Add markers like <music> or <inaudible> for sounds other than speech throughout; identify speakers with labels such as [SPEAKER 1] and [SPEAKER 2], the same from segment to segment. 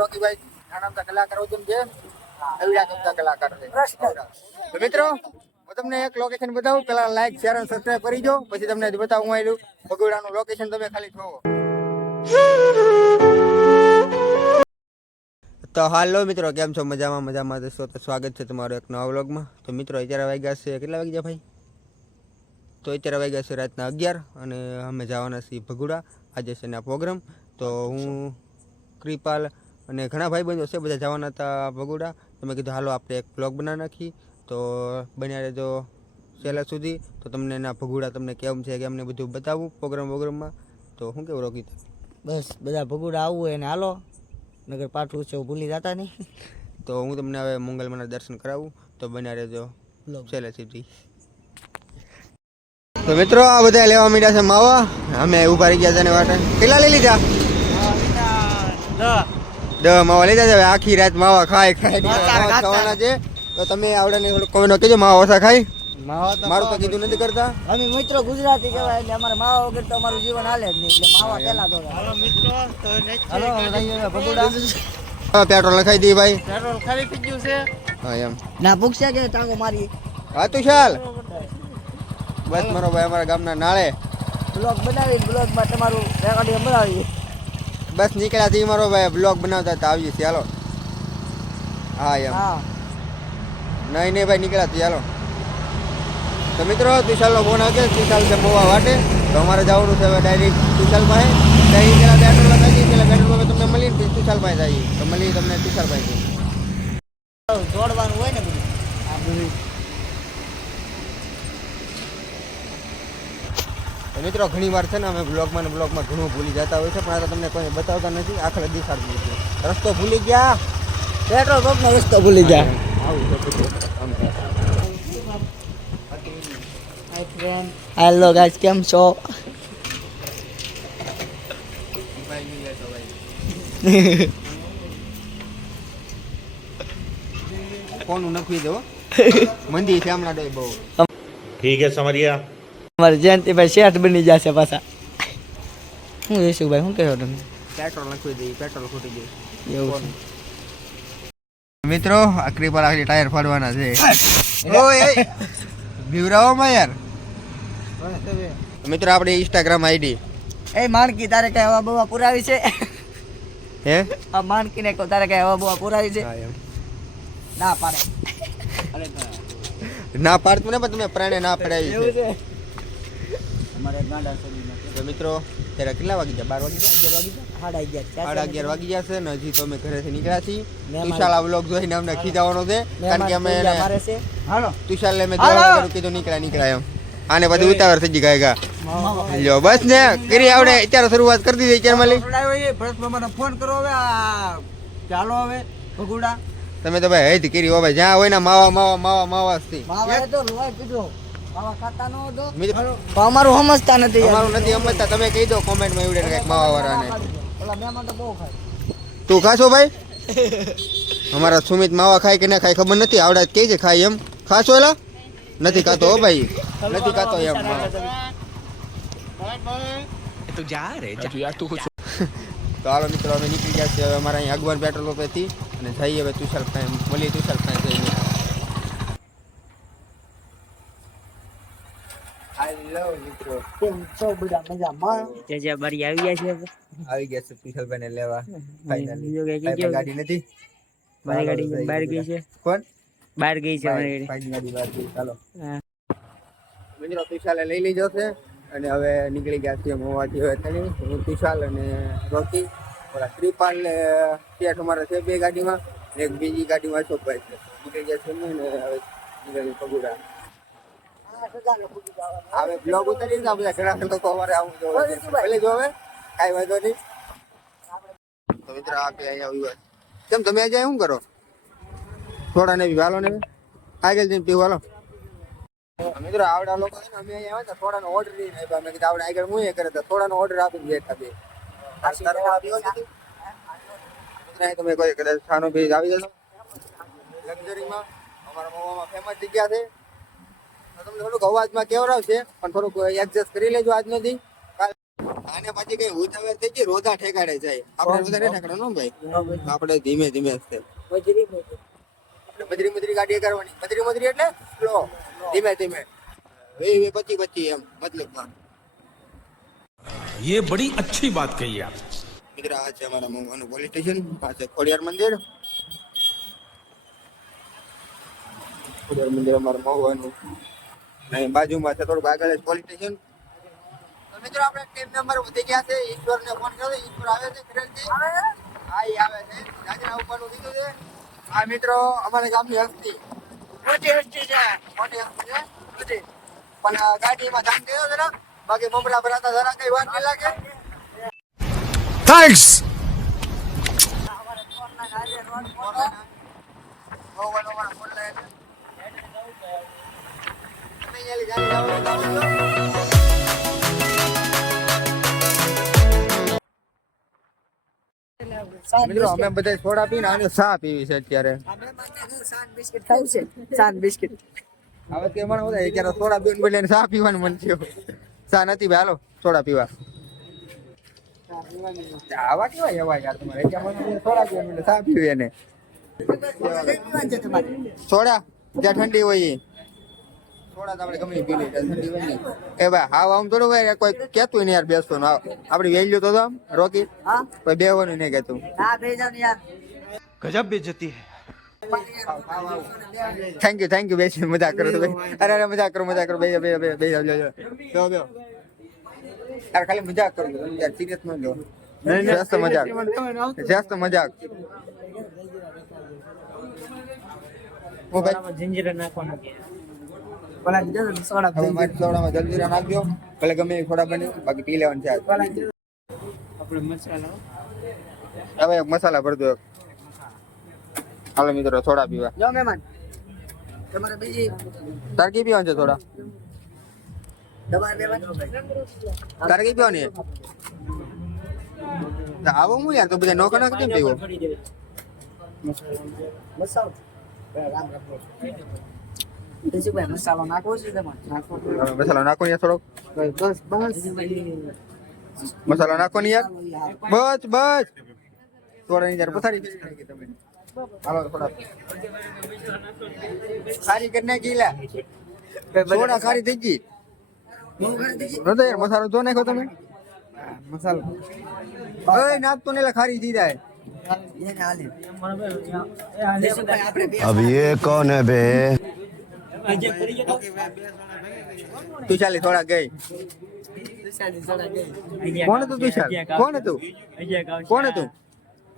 [SPEAKER 1] રોકીભાઈ નાના કલાકાર હતું છે એવડા ગમતા કલાકાર છે તો મિત્રો હું તમને એક લોકેશન બતાવું. પેલા લાઈક શેર અને સબસ્ક્રાઈબ કરી દો. પછી તમને બતાવું આવ્યું. ભગોડાનું લોકેશન તમે ખાલી જોવો. તો હાલો મિત્રો કેમ છો? મજામાં મજામાં દોસ્તો તો સ્વાગત છે તમારો એક નવા વ્લોગમાં તો મિત્રો અત્યારે વાગ્યા છે કેટલા વાગ્યા ભાઈ? તો અત્યારે વાગ્યા છે રાતના અગિયાર અને અમે જવાના છીએ ભગુડા. આજે છે એના પ્રોગ્રામ તો હું કૃપાલ અને ઘણા ભાઈબંધો છે બધા જવાના હતા ભગુડા. તો મેં કીધું હાલો આપણે એક બ્લોગ બનાવી નાખી. તો બન્યા રહેજો છેલ્લા સુધી. તો તમને એના ભગુડા તમને કેમ છે કેમ ને બધું બતાવું પ્રોગ્રામ પ્રોગ્રામમાં તો શું કેવું રોકી
[SPEAKER 2] બસ બધા ભગુડા આવવું હોય ને હાલો. નગર પાઠવું છે ભૂલી જતા નહીં. <laughs>
[SPEAKER 1] તો હું તમને હવે મંગલમાના દર્શન કરાવું. તો બન્યા રહેજો છેલ્લા સુધી. તો મિત્રો આ બધા લેવા માંડ્યા છે માવા. અમે ઊભા રહી ગયા એની માટે કેટલા લઈ લીધા? દહ માવા લીધા હવે આખી રાત માવા ખાય ખાય. છે. તો તમે આવડે ને થોડું કોમેન્ટ કહેજો માવા ઓછા ખાય. મારું તો કીધું નથી કરતા.
[SPEAKER 2] અમે મિત્રો ગુજરાતી કહેવાય એટલે અમારે માવા વગર તો અમારું જીવન હાલે જ નહીં. એટલે માવા પહેલા તો હાલો મિત્રો હાલો ભગુડા.
[SPEAKER 1] પેટ્રોલ નખાઈ દી ભાઈ.
[SPEAKER 2] પેટ્રોલ ખાલી થઈ ગયું છે.
[SPEAKER 1] હા એમ.
[SPEAKER 2] ના પૂછશે કે ટાંગો મારી.
[SPEAKER 1] હા તું ચાલ. બસ મારો ભાઈ અમારા ગામના નાળે.
[SPEAKER 2] બ્લોગ બનાવી બ્લોગમાં તમારું રેકોર્ડિંગ બનાવી
[SPEAKER 1] બસ નીકળ્યા થી મારો ભાઈ બ્લોગ બનાવતા હતા આવીએ છીએ હાલો. હા એમ. નહીં નહીં ભાઈ નીકળ્યા થી હાલો. તો મિત્રો તુષાલનો ફોન આવ્યો તુષાલ છે પોવા વાટે. તો અમારે જવાનું છે હવે ડાયરેક્ટ તુષાલ પાસે ત્યાં પેલા પેટ્રોલ લગાવી પેલા પેટ્રોલ તમને મળી પછી તુષાલ પાસે જઈએ તો મળી તમને તુષાલ પાસે
[SPEAKER 2] જોડવાનું હોય ને બધું આ બધું
[SPEAKER 1] તો મિત્રો ઘણીવાર છે ને અમે બ્લોગમાં ને બ્લોગમાં ઘણું ભૂલી જતા હોય છે પણ આ તો તમને કોઈ બતાવતા નથી. આખરે દેખાડતું છે. રસ્તો ભૂલી ગયા.
[SPEAKER 2] પેટ્રોલ પંપનો રસ્તો ભૂલી ગયા. હેલો ગાઈસ કેમ છો?
[SPEAKER 1] કોનું નખવી દો મંદી છે હમણાં બહુ.
[SPEAKER 3] ઠીક છે સમરિયા
[SPEAKER 2] અમારે જયંતિભાઈ શેઠ બની જશે પાછા. શું યશુભાઈ શું કહેશો તમે
[SPEAKER 1] પેટ્રોલ નખવી દઈએ પેટ્રોલ ખૂટી જાય
[SPEAKER 2] એવું
[SPEAKER 1] મિત્રો આખરી પર આખરી ટાયર ફાડવાના છે. ઓય ભીવરાઓમાં યાર મિત્રો આપણે ઇન્સ્ટાગ્રામ આઈડી
[SPEAKER 2] એ માણકી તારે કઈ હવા બવા પુરાવી છે?
[SPEAKER 1] હે?
[SPEAKER 2] આ માણકીને કહો તારે કઈ હવા બવા પુરાવી છે? ના પાડે.
[SPEAKER 1] ના. પાડતું ને પણ તમે પ્રાણે ના પડાવી છે?
[SPEAKER 2] અમારે ગાંડા સદીમાં
[SPEAKER 1] તો મિત્રો ત્યારે કેટલા વાગી ગયા? બાર વાગી ગયા? અગિયાર વાગી ગયા?
[SPEAKER 2] સાડા અગિયાર
[SPEAKER 1] સાડા અગિયાર વાગી ગયા છે ને હજી તો અમે ઘરેથી નીકળ્યા છીએ. તુષાલ બ્લોગ જોઈને અમને ખીજાવાનો છે. કારણ કે અમે એને
[SPEAKER 2] હાલો.
[SPEAKER 1] તુષાલ મેં
[SPEAKER 2] હાલો.
[SPEAKER 1] જોવા કીધું નીકળ્યા નીકળ્યા એમ. આને બધું ઉતાવળ થઈ ગઈ ગાયગા લ્યો બસ ને. કરી આવડે. અત્યારે શરૂઆત કરી દીધી અત્યારે મળી
[SPEAKER 2] ભરત મામાને ફોન કરો હવે. ચાલો હવે ભગુડા.
[SPEAKER 1] તમે તો ભાઈ હેજ કરી હો ભાઈ. જ્યાં હોય ને માવા માવા માવા માવા થી
[SPEAKER 2] માવા તો લોહી પીધો. તો અમારું સમજતા નથી
[SPEAKER 1] અમારું નથી સમજતા. તમે કહી દો કોમેન્ટમાં એવડે કંઈક માવા વાળાને
[SPEAKER 2] તો
[SPEAKER 1] તું ખાશો ભાઈ? અમારા સુમિત માવા ખાય કે ના ખાય ખબર નથી. આવડા કે છે ખાય એમ. ખાશો એલા? નથી ખાતો હો ભાઈ. નથી ખાતો એમ. તો હાલો મિત્રો અમે નીકળી ગયા છીએ. હવે અમારા અહીં અગવાન પેટ્રોલ પંપેથી. અને જઈએ હવે તુષાર ખાઈ મળીએ તુષાર ફાઈમ જઈને હેલો મિત્રો
[SPEAKER 2] કેમ છો બધા મજામાં? જે જે બારી આવી ગયા છે
[SPEAKER 1] આવી ગયા છે તુષારભાઈ ને લેવા ફાઇનલી
[SPEAKER 2] બીજું કઈ
[SPEAKER 1] ગાડી નથી?
[SPEAKER 2] મારી ગાડી બહાર ગઈ છે.
[SPEAKER 1] કોણ?
[SPEAKER 2] બહાર ગઈ છે મારી ગાડી.
[SPEAKER 1] ગાડી બહાર ગઈ. ચાલો. મિત્રો તુષાલે લઈ લીધો છે અને હવે નીકળી ગયા છીએ મોવાથી હવે તણી હું તુષાલ અને રોકી. ઓલા ત્રિપાલ ને અમારા છે બે ગાડીમાં. એક બીજી ગાડીમાં અશોકભાઈ છે. નીકળી ગયા છે ને હવે નીકળી પગુડા હવે બ્લોગ ઉતારી તો બધા ઘણા લોકો અમારે આવું જોવે. ભલે જોવે કાંઈ વાંધો નહીં. તો મિત્ર આપે અહીંયા આવ્યું કેમ તમે આજે શું કરો? થોડા ને બી વાલો ને આગળ જઈને પીવું હાલો. મિત્રો આવડા લોકો અમે અહીંયા આવ્યા થોડા થોડાનો ઓર્ડર લઈને આવ્યા. મેં કીધું આવડે આગળ હું એ કરે? તો થોડાનો ઓર્ડર આપી દઈએ નહીં તમે કોઈ કદાચ ખાનો ભેજ આવી જશો? લક્ઝરીમાં અમારા મોવામાં ફેમસ જગ્યા છે. તો તમને થોડુંક અવાજમાં કેવડાવશે પણ થોડુંક એડજસ્ટ કરી લેજો આજનો દી કાલ આને પછી કઈ ઉતાવળ થઈ ગઈ રોજા ઠેકાડે જાય આપણે રોજા નહીં ઠેકાડે નો ભાઈ આપણે ધીમે ધીમે હશે
[SPEAKER 2] મજરી મજરી.
[SPEAKER 1] આપણે મજરી મજરી ગાડી કરવાની મજરી મજરી એટલે સ્લો ધીમે ધીમે વે વે પચી પચી એમ મતલબ
[SPEAKER 4] ये बड़ी अच्छी बात कही आप
[SPEAKER 1] મિત્ર આ છે અમારા મહુવાનું પોલીસ સ્ટેશન પાસે ખોડિયાર મંદિર ખોડિયાર મંદિર અમારું મહુવાનું અહીં બાજુમાં છે થોડુંક આગળ પોલીસ સ્ટેશન તો મિત્રો આપણે ટીમ મેમ્બર વધી ગયા છે ઈશ્વરને ફોન કર્યો ઈશ્વર આવે છે ફિરેલથી હા એ આવે છે જાજરા ઉપરનું કીધું છે આ મિત્રો અમારા ગામની હસ્તી મોટી હસ્તી છે મોટી હસ્તી છે મોટી પણ ગાડીમાં જામ થયો જરા બાકી મમરા ભરાતા જરા કઈ વાર નહીં લાગે થેન્ક્સ બહુ બહુ બહુ બોલે મિત્રો પીવાનું મન થયું. ચા નથી, ભાઈ, હાલો, સોડા પીવા. આવા કેવા એને. સોડા, જ્યાં ઠંડી હોય એ ભાઈ હાવ આમ થોડું ભાઈ કોઈ કેતું નહીં યાર બેસતું આપડી વેલ્યુ તો આમ રોકી કોઈ બેવાનું નહીં
[SPEAKER 2] કેતું
[SPEAKER 4] ગજબ બેજતી હે
[SPEAKER 1] થેન્ક યુ થેન્ક યુ બેસી મજા કરો ભાઈ અરે અરે મજા કરો મજા કરો બે બે બે બે જાવ જાવ જાવ જાવ યાર ખાલી મજાક કરું યાર સિરિયસ ન લો જસ્ટ મજાક જસ્ટ મજાક ઓ ભાઈ
[SPEAKER 2] જિંજરા નાખવાનું પેલા કીધું ને સોડા
[SPEAKER 1] સોડામાં જલ્દી નાખજો. ભલે ગમે એ સોડા બની બાકી પી લેવાનું છે
[SPEAKER 2] આપણે મસાલો
[SPEAKER 1] હવે એક મસાલા ભરજો એક. હાલો મિત્રો સોડા પીવા.
[SPEAKER 2] જો મહેમાન તમારે બીજી
[SPEAKER 1] તારે પીવાનું છે થોડા
[SPEAKER 2] દવા લેવાની
[SPEAKER 1] તારે કી પીવાની છે? આવો હું યાર તો બધા નોકર નોખા કેમ પીવો?
[SPEAKER 2] મસાલો. રામ રાખો બીજું ભાઈ મસાલો નાખવો છે તમારે નાખવો
[SPEAKER 1] હવે મસાલો નાખો ને યાર થોડોક
[SPEAKER 2] બસ બસ
[SPEAKER 1] મસાલો નાખો ને યાર બસ બસ સોડા ની યાર પથારી કરી નાખી તમે હાલો થોડા સારી કરી નાખી લે સોડા સારી થઈ ગઈ નતો યાર મસાલો તો નાખો તમે
[SPEAKER 2] મસાલો
[SPEAKER 1] ઓય નાખતો ને એટલે ખારી થઈ જાય
[SPEAKER 2] એને હાલે આપણે બે
[SPEAKER 5] अब ये कौन है बे
[SPEAKER 1] તું? ચાલી થોડા ગઈ. કોણ હતું તું કોણ હતું? કોણ હતું?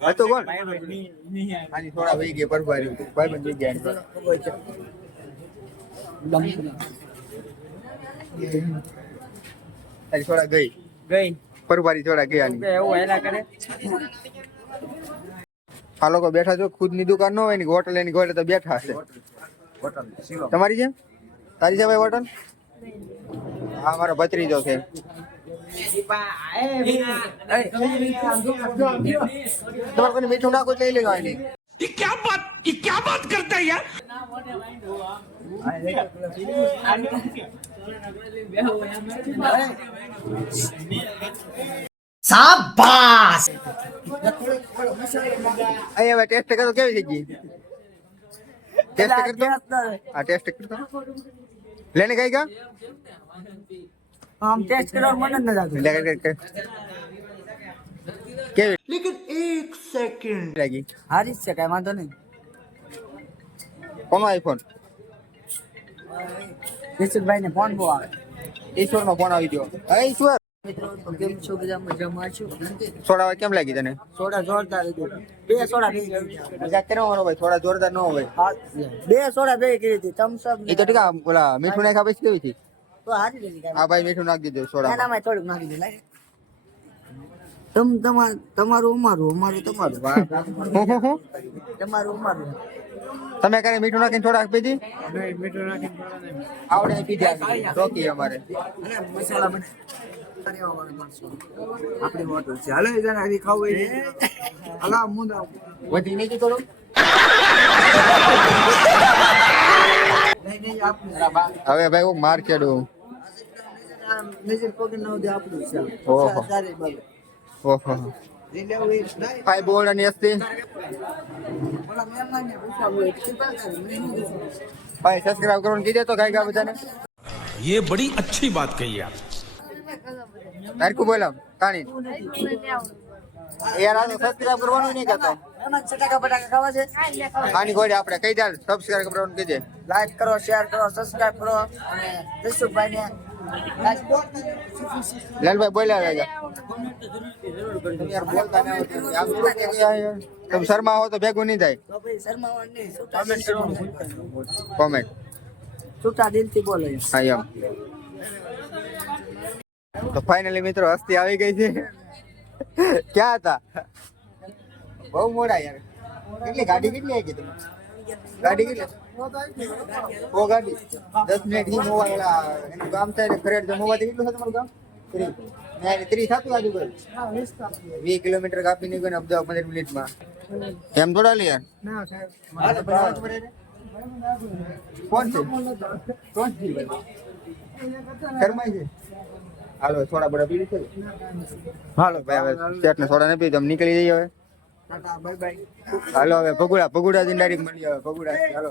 [SPEAKER 1] હતું કોણ? આની થોડા વહી ગઈ પરભારી. ભાઈ બંધ ગયા થોડા ગઈ.
[SPEAKER 2] ગઈ.
[SPEAKER 1] પરભારી થોડા ગયા
[SPEAKER 2] એવું હેલા કરે?
[SPEAKER 1] આ લોકો બેઠા છો ખુદની દુકાન ન હોય ને હોટલ એની ઘરે તો બેઠા છે તમારી છે તારી છે ભાઈ હોટલ હા મારો ભત્રીજો છે તમારે કોઈ મીઠું નાખો લઈ લેજો આની
[SPEAKER 4] ये क्या बात ये क्या बात करता है यार
[SPEAKER 1] અહીં હવે ટેસ્ટ કરો કેવી થઈ ગઈ ટેસ્ટ કરતો હા टेस्ट લેને કઈ કા
[SPEAKER 2] આમ ટેસ્ટ કરવા મને જ નથી આવતું
[SPEAKER 1] લે કર કર કેવી લેકિન 1 સેકન્ડ લાગી
[SPEAKER 2] હારી છે કઈ વાંધો નહીં
[SPEAKER 1] કોનો આઈફોન
[SPEAKER 2] ઈશુભાઈ ને ફોન બહુ આવે
[SPEAKER 1] ઈશ્વર નો ફોન આવી ગયો હા ઈશ્વર
[SPEAKER 2] મિત્રો કેમ છો? બધા મજામાં છો?
[SPEAKER 1] સોડા કેમ લાગી તને?
[SPEAKER 2] સોડા જોરદાર હતી બે સોડા ભેગી કરી
[SPEAKER 1] મજાક કરો મારો ભાઈ? થોડા જોરદાર ન હોય.
[SPEAKER 2] બે સોડા ભેગી કરી હતી. થમ્સ અપ
[SPEAKER 1] એ તો ઠીક આ મીઠું નાખ્યા પછી કેવી હતી?
[SPEAKER 2] તો હારી લીધી કાંઈ.
[SPEAKER 1] ભાઈ મીઠું નાખી દીધું સોડા
[SPEAKER 2] તમ તમાર તમારું અમારું અમારું તમારું. તમારું અમારું.
[SPEAKER 1] તમે કરે મીઠું નાખીને સોડા આપી હતી? આવડે પીધી રોકી અમારે.
[SPEAKER 2] મસાલા બને આપણી હોટલ છે હાલો એ જરા હજી ખાવું હોય હલા મુંદા
[SPEAKER 1] વધી નહીં ગયું થોડું
[SPEAKER 2] નહીં નહીં આપણે
[SPEAKER 1] હવે ભાઈ હું માર ખેડું
[SPEAKER 2] નજીક પકડી ના દે આપણું છે
[SPEAKER 1] ઓહો.
[SPEAKER 2] સારી બાબત
[SPEAKER 1] ઓહો
[SPEAKER 2] જે લેવું એ લાય.
[SPEAKER 1] ભાઈ બોર્ડ અને એસટી
[SPEAKER 2] ઓલા મહેમાનને પૂછવા હોય તો કૃપા કરી, મેં શું કીધું?
[SPEAKER 1] ભાઈ સબસ્ક્રાઇબ કરવાનું કીધે તો ગાય ગા બધાને
[SPEAKER 4] ये बड़ी अच्छी बात कही आप
[SPEAKER 1] તારકું બોલામ તાણી. યાર આ સબસ્ક્રાઇબ કરવાનું નહીં કહેતો.
[SPEAKER 2] મહેમાન ચટાકા બટાકા ખાવા છે.
[SPEAKER 1] આની ગોળી આપણે કહી દે સબસ્ક્રાઇબ કરવાનું કહેજે
[SPEAKER 2] લાઈક કરો શેર કરો સબસ્ક્રાઇબ કરો. અને જસુભાઈ ને
[SPEAKER 1] લાલભાઈ બોલ્યા રાજા તમે શર્મા હો તો ભેગું નહીં થાય. કોમેન્ટ
[SPEAKER 2] છૂટા દિલથી બોલો.
[SPEAKER 1] હા એમ. તો ફાઇનલી મિત્રો હસ્તી આવી ગઈ છે. ક્યાં હતા? બહુ મોડા યાર. કેટલી ગાડી કેટલી આવી તમે ગાડી કેટલી? ઓ ગાડી. દસ મિનિટથી મોવા એલા એનું ગામ થાય ને ખરેડ તો મોવાથી કેટલું છે તમારું ગામ? ત્રીસ ના ત્રીસ થતું આજુ બાજુ વીસ કિલોમીટર કાપી નીકળ્યો ને અમદાવાદ પંદર મિનિટમાં. એમ થોડા લે યાર. કોણ છે? કોણ છે? શર્માય છે. હાલો સોડા બડા પી છે? હાલો ભાઈ હવે સેટ ને સોડા ને પી તમે નીકળી જઈએ હવે.
[SPEAKER 2] Tata bye bye.
[SPEAKER 1] હાલો હવે ભગુડા ભગુડા જઈને ડાયરેક્ટ મળી હવે ભગુડા. હાલો.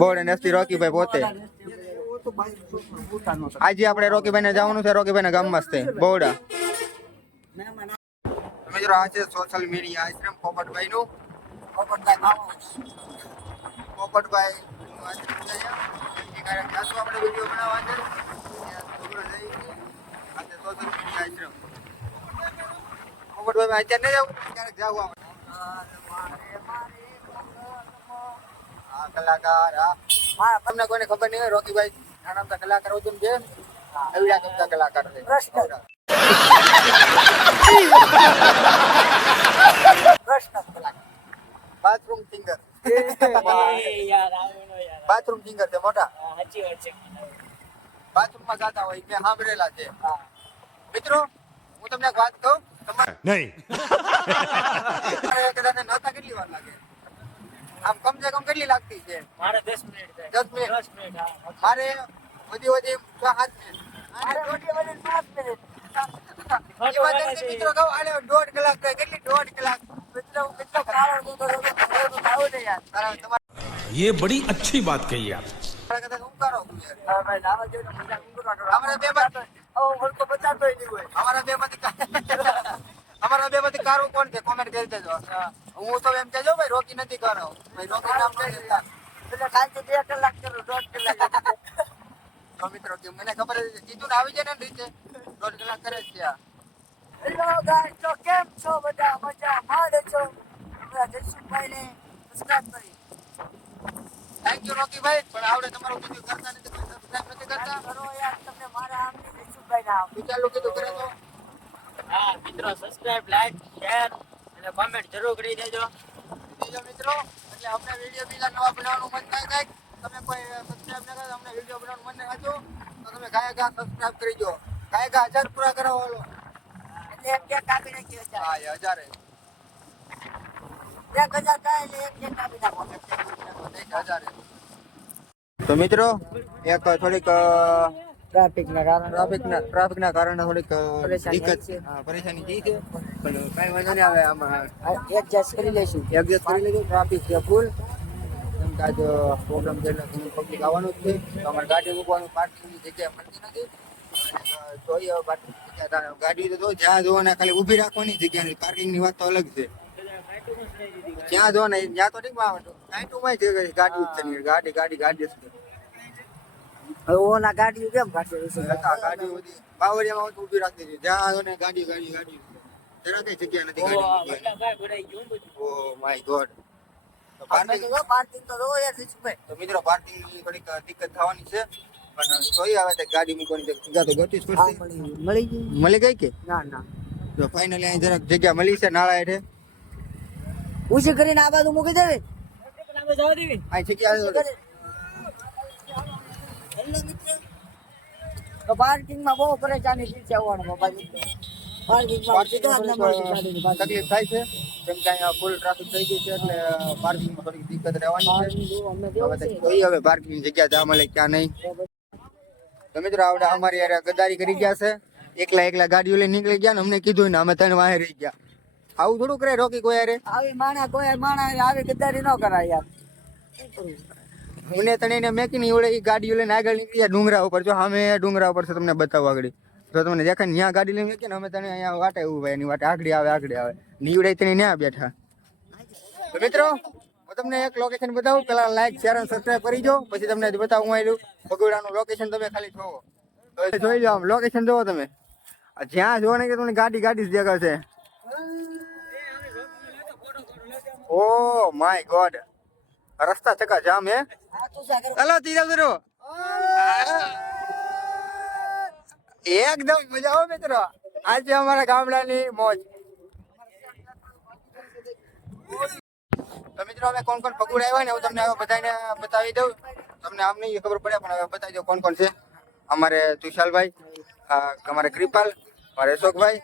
[SPEAKER 1] બોર્ડ અને અસ્તી રોકીભાઈ પોતે. આજે આપણે રોકીભાઈ ને જવાનું છે રોકીભાઈ ના ગામમાં જ તે બોરડા
[SPEAKER 2] મહેમાન
[SPEAKER 1] મિત્રો આ છે સોશિયલ મીડિયા આશ્રમ પોપટભાઈ નું
[SPEAKER 2] પોપટભાઈ મામો
[SPEAKER 1] પોપટભાઈ નું આશ્રમ છે અહીંયા. એ કારણે જાશું આપણે વીડિયો બનાવવા છે. છે અત્યારે નહીં જવું ક્યારેક જાવું કલાકાર
[SPEAKER 2] હા
[SPEAKER 1] તમને કોઈને ખબર નહીં હોય રોકીભાઈ નાના મોટા કલાકાર હોય છે એવડા મોટા? કલાકાર છે બાથરૂમ સિંગર બાથરૂમ સિંગર છે. મોટા બાથરૂમમાં જતા હોય મેં સાંભળેલા છે મિત્રો હું તમને એક વાત કહું તમારે
[SPEAKER 3] નહીં
[SPEAKER 1] કદાચ નતા કેટલી વાર લાગે આમ કમસે કમ કેટલી લાગતી છે
[SPEAKER 2] મારે 10 મિનિટ
[SPEAKER 1] 10 મિનિટ
[SPEAKER 2] 10 મિનિટ
[SPEAKER 1] મારે વધી વધી 7 મિનિટ
[SPEAKER 2] મારે દોઢી વધી 7 મિનિટ
[SPEAKER 1] ઇમરજન્સી મિત્રો કહો આલે દોઢ કલાક કેટલી દોઢ કલાક
[SPEAKER 2] મિત્રો મિત્રો કારણ હું તો કાવો નહીં યાર
[SPEAKER 4] ये बड़ी अच्छी बात कही आपने आप
[SPEAKER 1] કદાચ.
[SPEAKER 2] હા.
[SPEAKER 1] અમારા બે અમારા બે અમારા બે માંથી કારું કોણ છે? કોમેન્ટ કરી દેજો. હું. તો એમ કેજો ભાઈ રોકી નથી કરો. ભાઈ રોકી નામ
[SPEAKER 2] કઈ બે કલાક કરું દોઢ કલાક
[SPEAKER 1] તો મિત્રો કે મને ખબર છે જીતું ને આવી જાય ને રીતે? દોઢ કલાક કરે છે આ.
[SPEAKER 2] હેલો ગાઈસ તો કેમ છો બધા? મજા માડે છો? બધા જયસુખભાઈને સબસ્ક્રાઇબ કરી
[SPEAKER 1] થેન્ક યુ રોકીભાઈ પણ આવડે તમારું બીજું કરતા નથી કોઈ સબસ્ક્રાઇબ નથી કરતા.
[SPEAKER 2] કરો યાર તમને મારા આમની જયસુખભાઈના આમ.
[SPEAKER 1] તું લોકો તો કરે તો?
[SPEAKER 5] હા મિત્રો સબસ્ક્રાઇબ લાઈક શેર અને કોમેન્ટ જરૂર કરી દેજો.
[SPEAKER 1] બીજો મિત્રો એટલે અમને વીડિયો બીજા નવા બનાવવાનું મન થાય કાંઈક. તમે કોઈ સબસ્ક્રાઇબ ના કરો અમને વીડિયો બનાવવાનું મન થતું તો તમે ગાય ગા સબસ્ક્રાઇબ કરી દો. ગાય ગા હજાર પૂરા કરાવો હાલો.
[SPEAKER 2] એટલે એક કાપી નાખી હજાર.
[SPEAKER 1] હા હજારે.
[SPEAKER 2] એક હજાર થાય એટલે એક કેક કાપી નાખો
[SPEAKER 1] તો મિત્રો એક થોડીક
[SPEAKER 2] ટ્રાફિકના કારણે.
[SPEAKER 1] ટ્રાફિકના ટ્રાફિકના કારણે થોડીક
[SPEAKER 2] પરેશાની
[SPEAKER 1] દિક્કત પરેશાની થઈ છે. પણ કાંઈ વાંધો નહીં આવે આમાં
[SPEAKER 2] એડજસ્ટ કરી લઈશું.
[SPEAKER 1] એડજસ્ટ કરી લઈશું. ટ્રાફિક છે ફૂલ કેમ કે આજ પ્રોગ્રામ છે એટલે પબ્લિક આવવાનું જ છે. તો અમારે ગાડી મૂકવાનું પાર્કિંગની જગ્યા મળતી નથી. જોઈએ ગાડી તો જ્યાં જોવો ને ખાલી ઊભી રાખવાની જગ્યા પાર્કિંગ પાર્કિંગની વાત તો અલગ છે. જ્યાં જો ને જ્યાં તો ઠીકમાં આવે નાઇટુમાં જ ગાડી ગાડી છે ગાડી ગાડી ગાડી છે.
[SPEAKER 2] હવે ઓલા ગાડીઓ કેમ કાઢી છે?
[SPEAKER 1] હતા ગાડીઓ બધી બાવળિયામાં તો ઊભી રાખી દીધી જ્યાં જો ને ગાડી ગાડી ગાડી. જરા કઈ જગ્યા નથી ગાડી ઓ માય ગોડ. પાર્કિંગ
[SPEAKER 2] તો પાર્કિંગ યાર જયસુખભાઈ
[SPEAKER 1] તો મિત્રો પાર્કિંગ થોડીક દિક્કત થવાની છે. પણ જોઈએ આવે તો ગાડી મૂકવાની જગ્યા તો ગોતવી પડશે
[SPEAKER 2] મળી ગઈ. મળી ગઈ
[SPEAKER 1] કે?
[SPEAKER 2] ના ના.
[SPEAKER 1] તો ફાઇનલી અહીં જરાક જગ્યા મળી છે નાળા હેઠે
[SPEAKER 2] ઉછી કરીને આ બાજુ મૂકી દેવી.
[SPEAKER 5] જવા દેવી
[SPEAKER 2] તો બહુ પરેશાની છે આવવાનું.
[SPEAKER 1] તકલીફ થાય છે. કેમ કે અહીંયા ફૂલ ટ્રાફિક થઈ ગઈ છે એટલે પાર્કિંગમાં થોડીક દિક્કત રહેવાની છે.
[SPEAKER 2] Parking જો અમને
[SPEAKER 1] હવે
[SPEAKER 2] દેવું
[SPEAKER 1] તો
[SPEAKER 2] છે.
[SPEAKER 1] જોઈએ હવે પાર્કિંગ જગ્યા જ્યાં મળે ક્યાં નહીં. તો મિત્રો આવડે અમારી યાર ગદારી કરી ગયા છે. એકલા એકલા ગાડીઓ લઈ નીકળી ગયા ને અમને કીધું ને અમે ત્રણ વાહે રહી ગયા. આવું થોડું કરે રોકી કોઈ યારે
[SPEAKER 2] આવી માણા કોઈ માણા આવી ગદ્દારી ન કરાય યાર.
[SPEAKER 1] મને તને એને મેકીને એવડે ઈ ગાડીઓ લઈને આગળ નીકળી ગયા ડુંગરા ઉપર. જો સામે ડુંગરા ઉપર છે તમને બતાવવા આગળ. જો તમને દેખાય ને ત્યાં ગાડી લઈને મૂકીએ ને અમે તને અહીંયા વાટે ઊભા એની વાટે. આગળ આવે આગળ આવે. નીવડે તને ત્યાં બેઠા. તો મિત્રો હું તમને એક લોકેશન બતાવું. પેલા લાઈક શેર અને સબસ્ક્રાઇબ કરી જો પછી તમને બતાવું હું આવેલું ભગોડાનું લોકેશન તમે ખાલી જોવો. હવે જોઈ લો આમ. લોકેશન જોવો તમે. આ જ્યાં જોવો ને કે તમને ગાડી ગાડી જ દેખાશે. ઓ માય ગોડ રસ્તા ચકા જામ હે. હલો તીજા મિત્રો એકદમ મજા આવે મિત્રો. આજે અમારા ગામડાની મોજ. તો મિત્રો અમે કોણ કોણ પકડ આવ્યા ને હું તમને હવે બધાને બતાવી દઉં. તમને આમ નહીં ખબર પડે પણ હવે બતાવી દઉં કોણ કોણ છે. અમારે તુષાલભાઈ અમારે કૃપાલ અમારે અશોકભાઈ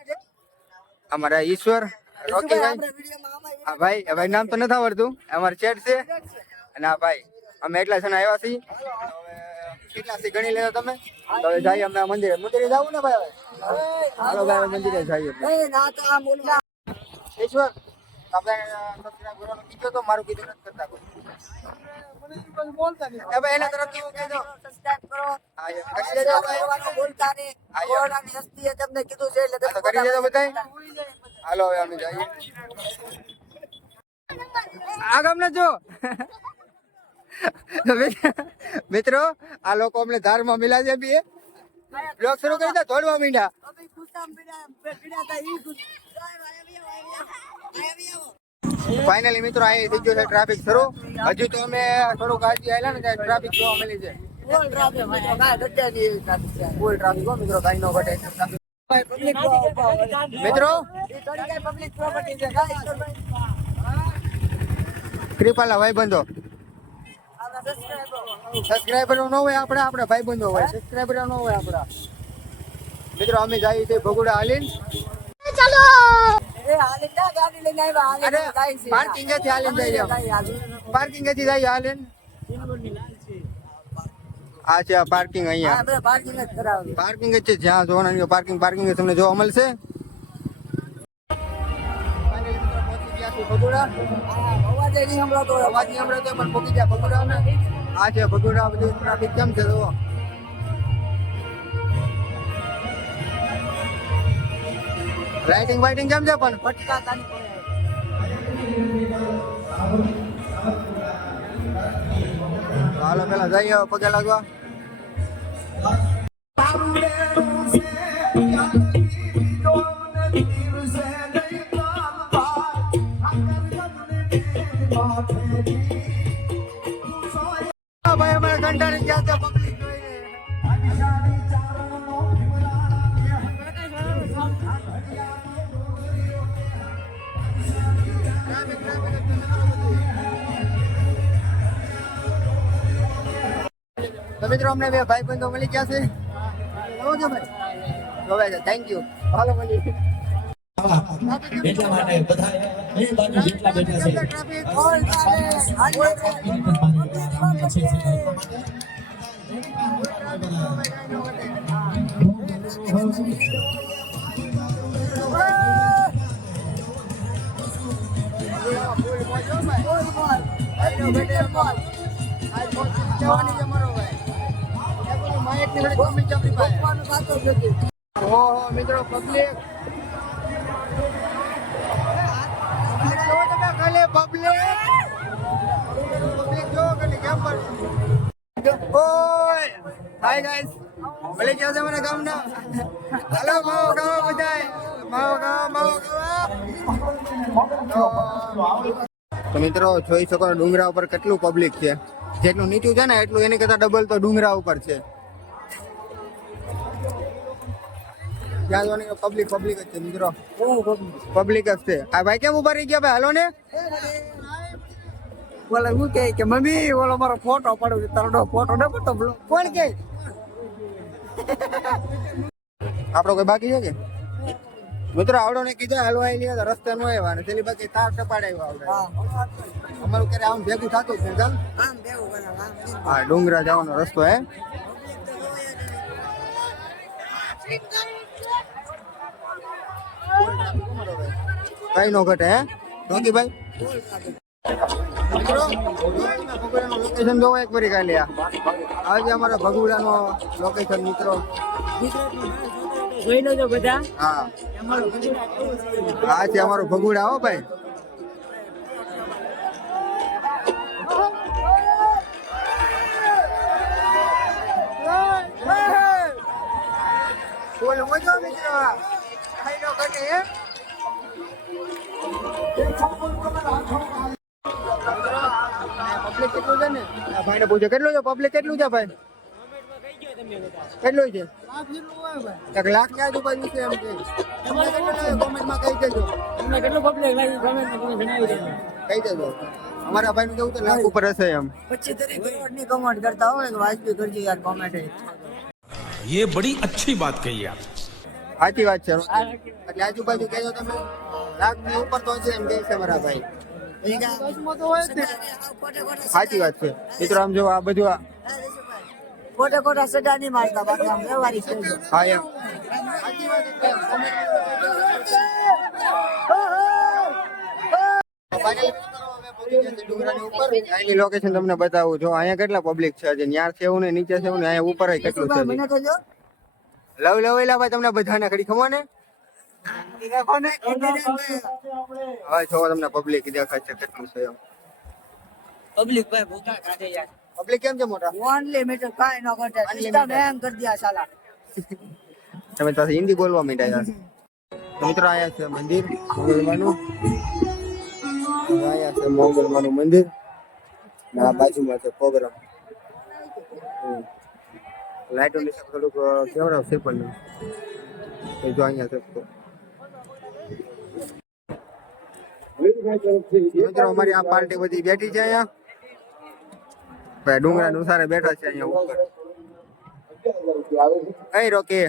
[SPEAKER 1] અમારા ઈશ્વર રોકીભાઈ. આ ભાઈ આ ભાઈ નામ તો નથી આવડતું. અમારે ચેટ છે. અને આ ભાઈ અમે એટલા જણા આવ્યા છીએ. કેટલા છે ગણી લેજો તમે? તો હવે જઈએ અમે મંદિરે. મંદિરે જવું ને ભાઈ હવે? હાલો ભાઈ મંદિરે જઈએ.
[SPEAKER 2] ભાઈ ના તો
[SPEAKER 1] ઈશ્વર આપણે કીધું મારું કીધું નથી કરતા કોઈ. એ ભાઈ એના તરફ હું કહી
[SPEAKER 2] સબસ્ક્રાઇબ કરો.
[SPEAKER 1] કરી દેજો ભાઈ?
[SPEAKER 2] કરવાનું નહીં. કોરોનાની હસ્તીએ તમને કીધું છે એટલે
[SPEAKER 1] કરી દેજો બધાય. હાલો હવે અમે જઈએ. આ ગામને જો મિત્રો આ લોકો અમને ધારમાં મિલા છે બી બ્લોગ શરૂ કરી દે દોડવા મીંડા. ફાઇનલી મિત્રો અહીં થઈ ગયો છે ટ્રાફિક શરૂ. હજુ તો અમે થોડુંક આજે આવેલા ને ત્યાં ટ્રાફિક જોવા મળી છે
[SPEAKER 2] ફૂલ ટ્રાફિક મિત્રો
[SPEAKER 1] ફૂલ ટ્રાફિક કાંઈ નો ઘટે. મિત્રો
[SPEAKER 2] પબ્લિક પ્રોપર્ટી છે કાંઈ ઈશ્વરભાઈ?
[SPEAKER 1] કૃપાલા ભાઈ બંધો
[SPEAKER 2] આપણા subscriber.
[SPEAKER 1] સબસ્ક્રાઈબર ન હોય આપણે આપણા ભાઈ બંધો હોય સબસ્ક્રાઈબર ન હોય આપણા મિત્રો અમે જઈએ છીએ ભગુડા હાલીન
[SPEAKER 2] એ હાલી ના ગાડી લઈને આવ્યા હાલી
[SPEAKER 1] અરે,
[SPEAKER 2] કાંઈ છે
[SPEAKER 1] parking એથી હાલીને જઈએ અમે.
[SPEAKER 2] કાંઈ હાલી.
[SPEAKER 1] પાર્કિંગ હતી જાય હાલીન આ છે આ પાર્કિંગ
[SPEAKER 2] હા,
[SPEAKER 1] અહીંયા
[SPEAKER 2] બધા parking જ કરાવે.
[SPEAKER 1] પાર્કિંગ જ છે જ્યાં જોવાનું પાર્કિંગ પાર્કિંગ તમને જોવા મળશે ભગુડા
[SPEAKER 2] હા, અવાજ નહીં
[SPEAKER 1] પણ પહોંચી જાય ભગુડા અમે આ બધું કેમ છે તો લાઇટિંગ વાઇટિંગ કેમ છે પણ?
[SPEAKER 2] ફટકા
[SPEAKER 1] હાલો, પેલા જઈએ પગે લાગવા. કંટાળી ગયા છે પબ્લિક જોઈને ટ્રાફિક, ટ્રાફિક જ છે બધું. તો મિત્રો અમને બે ભાઈ બંધો મળી ગયા છે જોવો છો ભાઈ જોવે છે થેન્ક યુ હાલો મળી
[SPEAKER 6] એટલા માટે બધા એ બાજુ જેટલા બેઠા છે.
[SPEAKER 1] જવાની છે મારો ભાઈ એ બધું માઇકની થોડી કોમી ચાપડી પાસે
[SPEAKER 2] ગોખવાનું થતું જ નથી.
[SPEAKER 1] મિત્રો પબ્લિક પબ્લિક તો મિત્રો, જોઈ શકો ડુંગરા ઉપર કેટલું પબ્લિક છે. જેટલું નીચું છે ને, એટલું એની કરતા ડબલ તો ડુંગરા ઉપર છે. ત્યાં પબ્લિક પબ્લિક જ છે, મિત્રો. પબ્લિક જ છે. આ ભાઈ કેમ ઊભા રહી ગયા ભાઈ? હાલો ને.
[SPEAKER 2] બોલે હું કહે કે મમ્મી ઓલો મારો ફોટો પડ્યો છે તારો ફોટો ન પડતો બ્લો
[SPEAKER 1] કોણ કે આપણો કોઈ બાકી છે કે? મિત્રો આવડો ને કીધું હલવા લે તો રસ્તે નો આવ્યા ને તેની બાકી તાર ટપાડ આવ્યો આવડે. અમારું ક્યારે આમ ભેગું થતું છે ચાલ
[SPEAKER 2] આમ ભેગું
[SPEAKER 1] હા ડુંગરા જવાનો રસ્તો હે. કઈ નો ઘટે હે? રોકી ભાઈ મિત્રો લોકેશન જોવો એક ફરી કાલે આજે અમારા ભગુડાનો લોકેશન મિત્રો.
[SPEAKER 5] બધા
[SPEAKER 1] હા આજે અમારું ભગુડા, હો ભાઈ. બોલ, મજો મિત્રો કઈ નો પબ્લિક કેટલું છે ને? આ કેટલું છે? પબ્લિક કેટલું છે ભાઈ? કેટલું છે? એક લાખ કહી અમારા ભાઈ કેવું તો લાખ ઉપર હશે એમ.
[SPEAKER 2] પછી દરેક કરોડ કરતા હોય કે વાજબી કરજો યાર કોમેન્ટ
[SPEAKER 4] ये बड़ी अच्छी बात
[SPEAKER 1] સાચી વાત છે એટલે આજુબાજુ કહેજો તમે. લાખની ઉપર તો છે એમ કે છે મારા ભાઈ. સાચી વાત છે. મિત્રો આમ જો આ બધું આ-
[SPEAKER 2] ખોટા ખોટા નહીં મારતા બાકી આમ વ્યવહારિક.
[SPEAKER 1] હા એમ. લોકેશન તમને બતાવું. જો અહીંયા કેટલા પબ્લિક છે આજે ન્યાર છે એવું ને નીચે છે એવું ને અહીંયા ઉપર કેટલું છે
[SPEAKER 2] મને તો જો.
[SPEAKER 1] લવ લવ એલા ભાઈ તમને બધાને ખડી ખબર ને? હવે જો તમને પબ્લિક દેખાય છે કેટલું છે એમ.
[SPEAKER 5] પબ્લિક ભાઈ ભૂખા કાઢે યાર.
[SPEAKER 1] પબ્લિક કેમ છે મોટા?
[SPEAKER 2] અનલિમિટેડ કાંઈ ન ઘટે. સિસ્ટમ હેંગ કરી દે સાલા.
[SPEAKER 1] તમે તો હિન્દી બોલવા માંડ્યા યાર. તો મિત્રો અહીંયા છે મંદિર મોગલમાનું અહીંયા છે મોગલમાનું મંદિર. ને આ બાજુમાં છે પ્રોગ્રામ. લાઈટો ની થોડુંક કેવડાવશે પણ એ જો અહીંયા છે તો. મિત્રો, અમારી આ પાર્ટી બધી બેઠી છે અહીંયા. ભાઈ, ડુંગરા નુસારે બેઠા છે અહીંયા ઉપર. કઈ રોકી.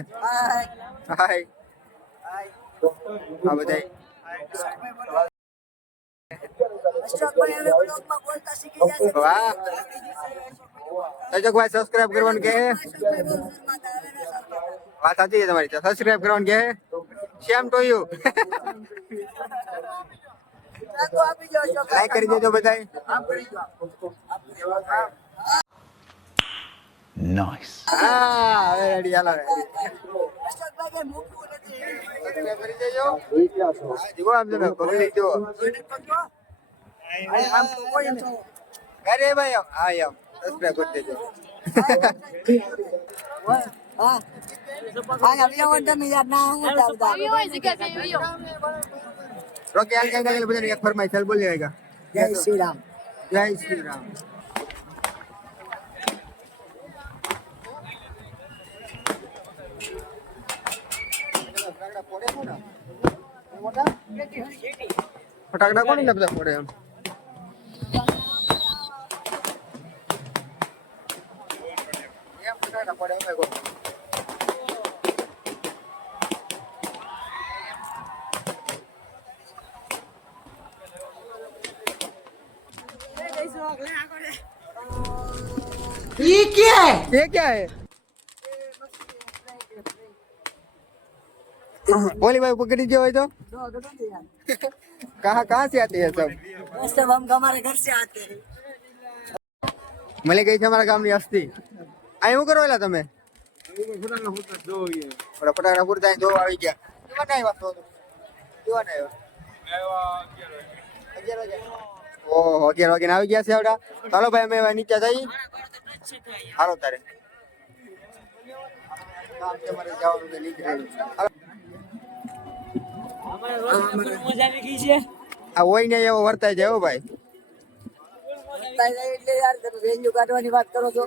[SPEAKER 1] હાય. હા બધા
[SPEAKER 2] અશોકભાઈ
[SPEAKER 1] વાહ. સજકભાઈ સબસ્ક્રાઇબ કરવાનું કે?
[SPEAKER 2] અશોકભાઈ.
[SPEAKER 1] વાત સાચી છે તમારી. સબસ્ક્રાઇબ કરવાનું કે? સેમ ટુ યુ
[SPEAKER 2] ચાકુ આપી દો અશોકભાઈ.
[SPEAKER 1] લાઈક કરી દેજો બધા
[SPEAKER 2] આપી આ
[SPEAKER 1] હા હવે રેડી હાલો જુઓ આમ તમે જુઓ.
[SPEAKER 2] અરે
[SPEAKER 1] ભાઈ હા એમ. સબસ્ક્રાઇબ કરી દેજો.
[SPEAKER 2] હા તમે યાર ના હું
[SPEAKER 1] રોકી હાલ કઈ કઈ બધાને એક ફરમાઈ ચાલ બોલી આવેગા
[SPEAKER 2] જય શ્રી રામ
[SPEAKER 1] જય શ્રી રામ ફટાકડા કોની ને क्या है बोली भाई पकड़ी जो है तो कहाँ कहाँ से आते हैं सब
[SPEAKER 2] ये सब हम हमारे घर से आते हैं
[SPEAKER 1] મળી ગઈ છે અમારા ગામની અસ્તી અહીં શું કરો એલા તમે ઓલા ફટાકડા પૂરતા અહીં જોવા આવી ગયા કેવા ના આવ્યા તો? કેવા ના આવ્યા અગિયાર વાગે? ઓહો અગિયાર વાગે આવી ગયા છે આવડા ચાલો ભાઈ અમે હવે નીચે જઈ હાલો તારે કામ છે મારે જવાનું છે નીકળેલું. હાલો.
[SPEAKER 5] મજા આવી ગઈ છે
[SPEAKER 1] આ હોય ને એવો વર્તાય જાય હો ભાઈ
[SPEAKER 2] એટલે યાર તમે વેન્યુ કાઢવાની વાત કરો છો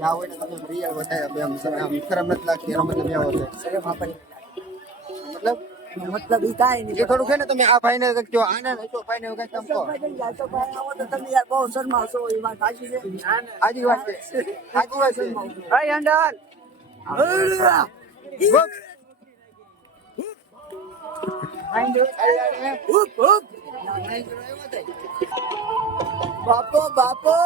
[SPEAKER 1] આ હોય ને તમે real બતાવ્યા બે આમ સર- આમ શરમ નથી લાગતી એનો મતલબ એવો છે
[SPEAKER 2] શરમ આપણને
[SPEAKER 1] મતલબ
[SPEAKER 2] મતલબ ઈ કાઈ નહીં.
[SPEAKER 1] થોડું કે ને તમે આ ભાઈને જો આને નહીં ભાઈને એવું કંઈક તમે કહો.
[SPEAKER 2] ભાઈ આવો તો તમે યાર બહુ શરમાવશો એ વાત સાચી છે?
[SPEAKER 1] આજી વાત છે. આજી વાત છે.
[SPEAKER 2] ભાઈ અંડર. બાપો બાપો.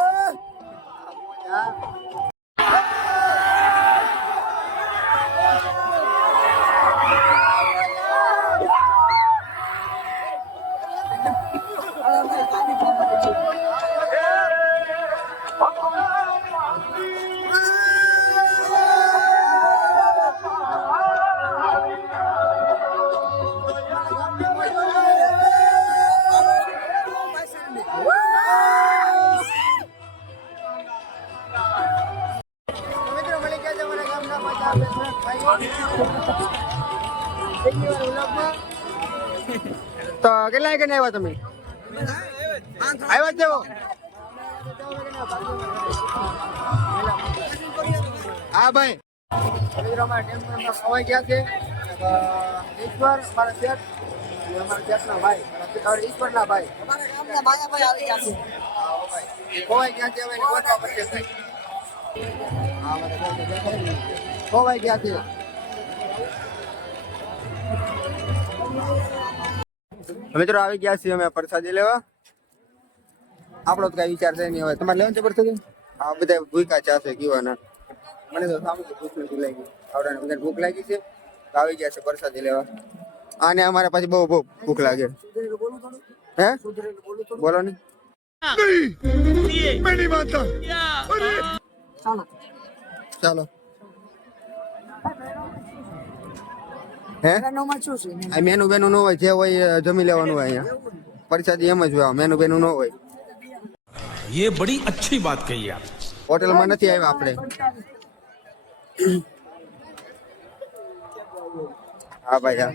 [SPEAKER 1] તો કેટલા વાગે આવ્યા તમે? આવ્યા જ હા ભાઈ. ખવાઈ ગયા છે ઈશ્વર મારા શેઠ અમારા શેઠના ભાઈ. ઈશ્વરના ભાઈ ખોવાઈ ગયા છે હવે ખોવાઈ ગયા છે. મિત્રો આવી ગયા છીએ અમે પ્રસાદી લેવા. આપણો તો કઈ વિચાર છે નહીં હવે. તમારે લેવાનું છે પ્રસાદી? આ બધા ભૂખા ચાશે કીવાના મને તો સામે ભૂખ નથી લાગી. આવડાને બધાને ભૂખ લાગી છે. તો આવી ગયા છે પ્રસાદી લેવા. આને અમારે પાછી બહુ બહુ ભૂખ લાગે. હે? બોલો ને. ચાલો. હે
[SPEAKER 2] એનામાં શું છે
[SPEAKER 1] આ મેનુ બેનુ ન હોય જે હોય એ જમી લેવાનું હોય અહીંયા પ્રસાદી એમ જ હોય મેનુ બેનુ ન હોય
[SPEAKER 4] ये बड़ी अच्छी बात कही आप
[SPEAKER 1] હોટલમાં નથી આવ્યા આપણે હા ભાઈ હા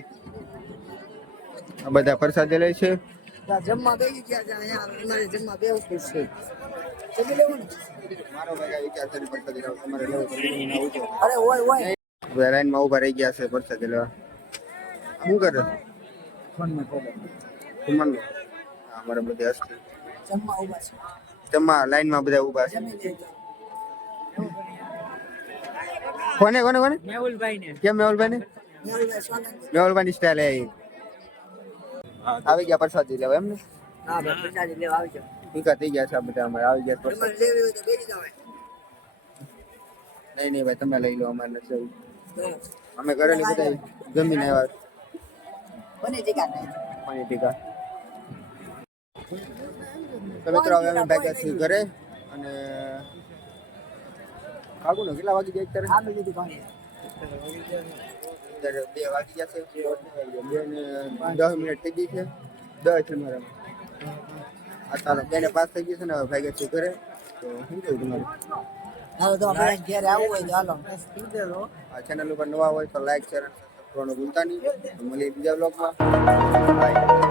[SPEAKER 1] આ બધા પ્રસાદી લે છે
[SPEAKER 2] ત્યાં જમવા બેસી ગયા છે અહીંયા અમારે જમવા બેસવું છે જમી લેવું ને
[SPEAKER 1] મારો ભાઈ આ વિચાર કરી પ્રસાદી લેવા તમારે લેવું તો લઈને આવજો
[SPEAKER 2] અરે હોય હોય
[SPEAKER 1] બધા લાઈનમાં ઊભા રહી ગયા છે પ્રસાદી લેવા શું કરે જમવાનું હા અમારે બધા હસ્તી
[SPEAKER 2] જમવા ઊભા છે.
[SPEAKER 1] જમવા લાઈનમાં બધા ઊભા છે. કોને કોને કોને?
[SPEAKER 5] મેહુલભાઈ ને
[SPEAKER 1] કેમ મેહુલભાઈ ને મેહુલભાઈ ની સ્ટાઈલ આવી ગયા પ્રસાદી લેવા એમ ને
[SPEAKER 2] હા ભાઈ પ્રસાદી લેવા આવજો.
[SPEAKER 1] ભૂખા થઈ ગયા છે બધા અમારે. આવી ગયા પ્રસાદ.
[SPEAKER 2] લેવી હોય તો બેસી જાવ
[SPEAKER 1] નહીં નહીં ભાઈ તમે લઈ લો અમારે નથી અમે ઘરે ની બધા જમીને આવ્યા.
[SPEAKER 2] બને ટીકા
[SPEAKER 1] ટીકા? તો મિત્રો હવે અમે ભાગ્યા છીએ ઘરે અને કાકુ ને કેટલા વાગી જાય અત્યારે? અત્યારે બે વાગી ગયા છે. બે ને દસ મિનિટ થઈ ગઈ છે. દસ છે મારા. આ ચાલો ને થઈ ગઈ છે ને હવે ભાગ્યા છીએ ઘરે. તો શું કહ્યું તમારું?
[SPEAKER 2] હાલો તો આપણે ઘેર આવવું હોય તો હાલો.
[SPEAKER 1] આ ચેનલ ઉપર નવા હોય તો લાઈક શેર અને ગુલતાની મળીએ બીજા બ્લોગમાં બાય